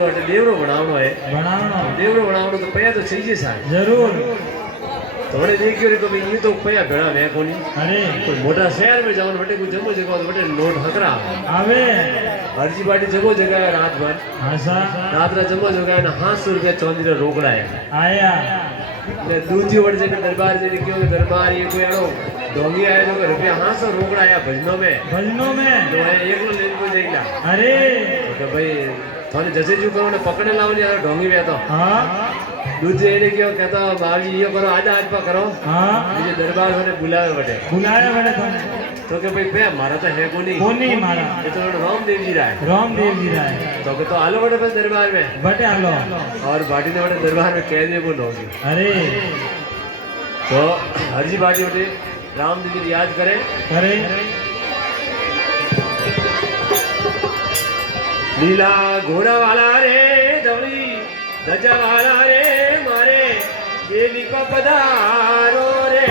देवरो बनावनो है देवरो बनावनो तो पया तो चाहिए साहब जरूर तो बड़े देखियो रे तो भाई ये तो पया भेड़ा है कोनी अरे कोई मोटा शहर में जाओ बटे कोई जम्मू जगह तो बटे नोट हकरा आवे हरजी बाटी जगह जगह है रात भर हां सा रात रा जम्मू जगह है ना 500 रुपया चौंदी रा रोकड़ा है आया ने दूजी वड़ जगह दरबार जे क्यों के दरबार ये कोई आड़ो डोंगी आया जो रुपया 500 रोकड़ा आया भजनों में तो एकलो लेन को जाईला अरे तो भाई थाने जैसे जो करो ने पकड़े लाओ यार ढोंगी में तो हां दूसरे ने क्यों कहता बाबूजी ये करो आज आज पा करो हां ये दरबार वाले बुलावे बटे तो के भाई पे हमारा तो है कोनी मारा ये तो रामदेव जी रहा है तो के तो आलो बटे बस दरबार में बटे आलो और बाटी ने बटे दरबार में कह दिए को नौगी अरे तो हरजी बाटी बटे रामदेव जी याद करे लीला घोड़ा वाला रे दवड़ी धजा वाला रे मारे ये लिपा पधारो रे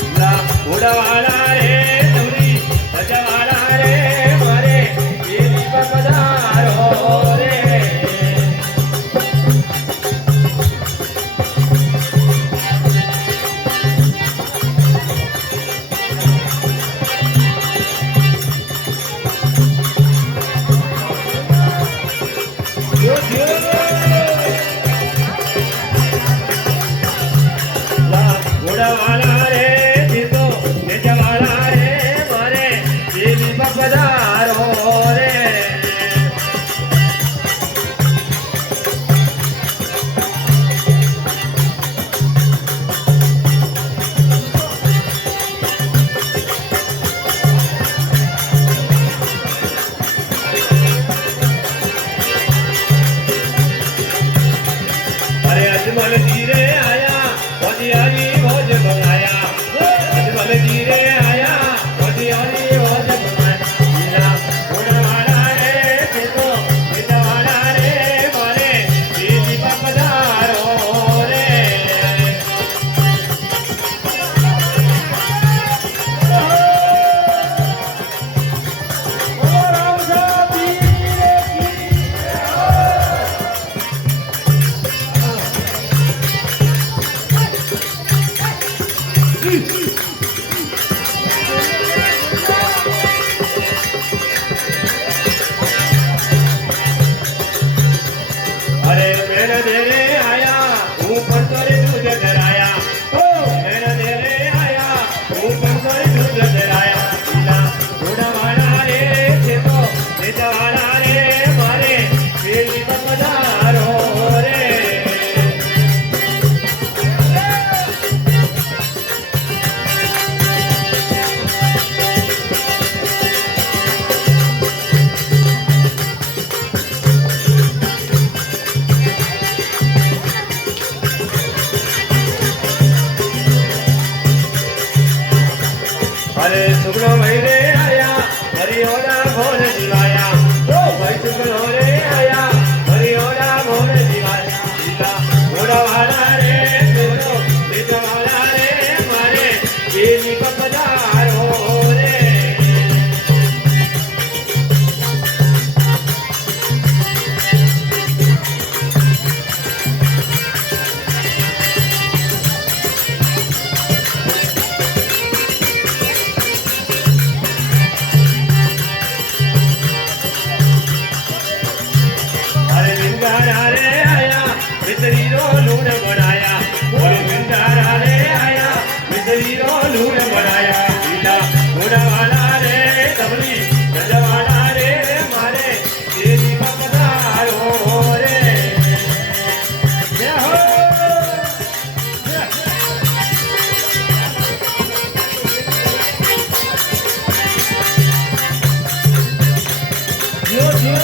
लीला घोड़ा वाला रे दवड़ी धजा वाला रे मारे ये लिपा पधारो रे घोड़ा वाला रे जीतो बेचा वाला रे मारे ये भी बपदार हो रे अरे अजमल धीरे आया बदियारी भोज बनाया अजमल धीरे आया बदियारी भोज बनाया लीला घोड़ा वाला रे तो बेटा वाला रे मारे ये भी बपदार हो रे अरे मेरे देरे आया ऊपर तोरे दूध डराया ओ मेरे देरे आया ऊपर तोरे दूध डराया लीला घोड़ा वाला रे देखो बेटा वाला रे मारे बेली बपदारो रे अरे सुगनो भाई रे आया हरिओड़ा भोर दिवाया ओ भाई सुगनो रे आया हरिओड़ा भोर दिवाया लीला घोड़ा वाला रे सुगनो बेटा वाला रे मारे बेली बपदार हो रे अरे बिंदारा रे आया मिसरी रो लूण बनाया अरे बिंदारा रे आया मिसरी रो लूण बनाया लीला घोड़ा वाला रे तबली गजा वाला रे मारे तेरी बपदार हो रे जय हो यो यो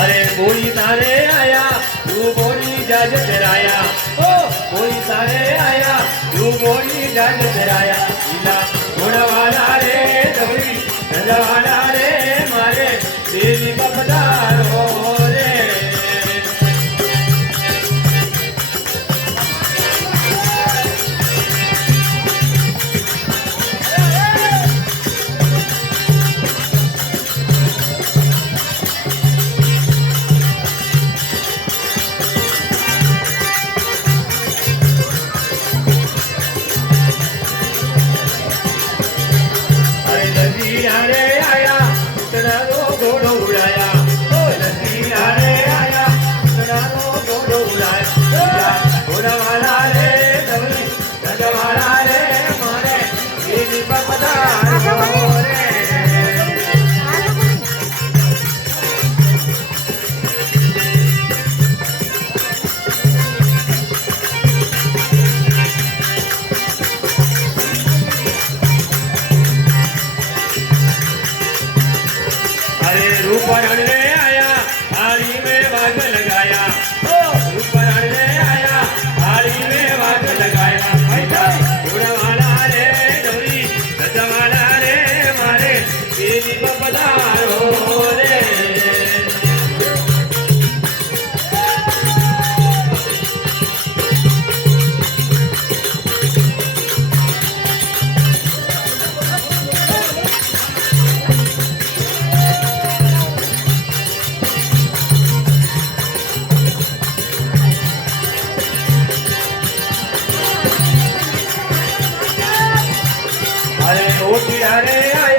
अरे कोई तारे आया तू बोली जज तेराया ओ कोई तारे आया तू बोली जज तेराया लीला રજવાડા રે મારે દેવી પધારો રે રે આયા તણાનો ઘોડો ઉડાયા ઓ નદીના રે આયા તણાનો ઘોડો ઉડાયા ઘોડાવાળા રે દવલી રજવાડા રે મારે દેવી પધારો રે रूपरण रे आया थाली में वाग लगाया ओ रूपरण रे आया थाली में वाग लगाया घोड़ावाला रे डोरी रजवाड़ा रे मारे देवी पधारो रे अरे ओ रे आया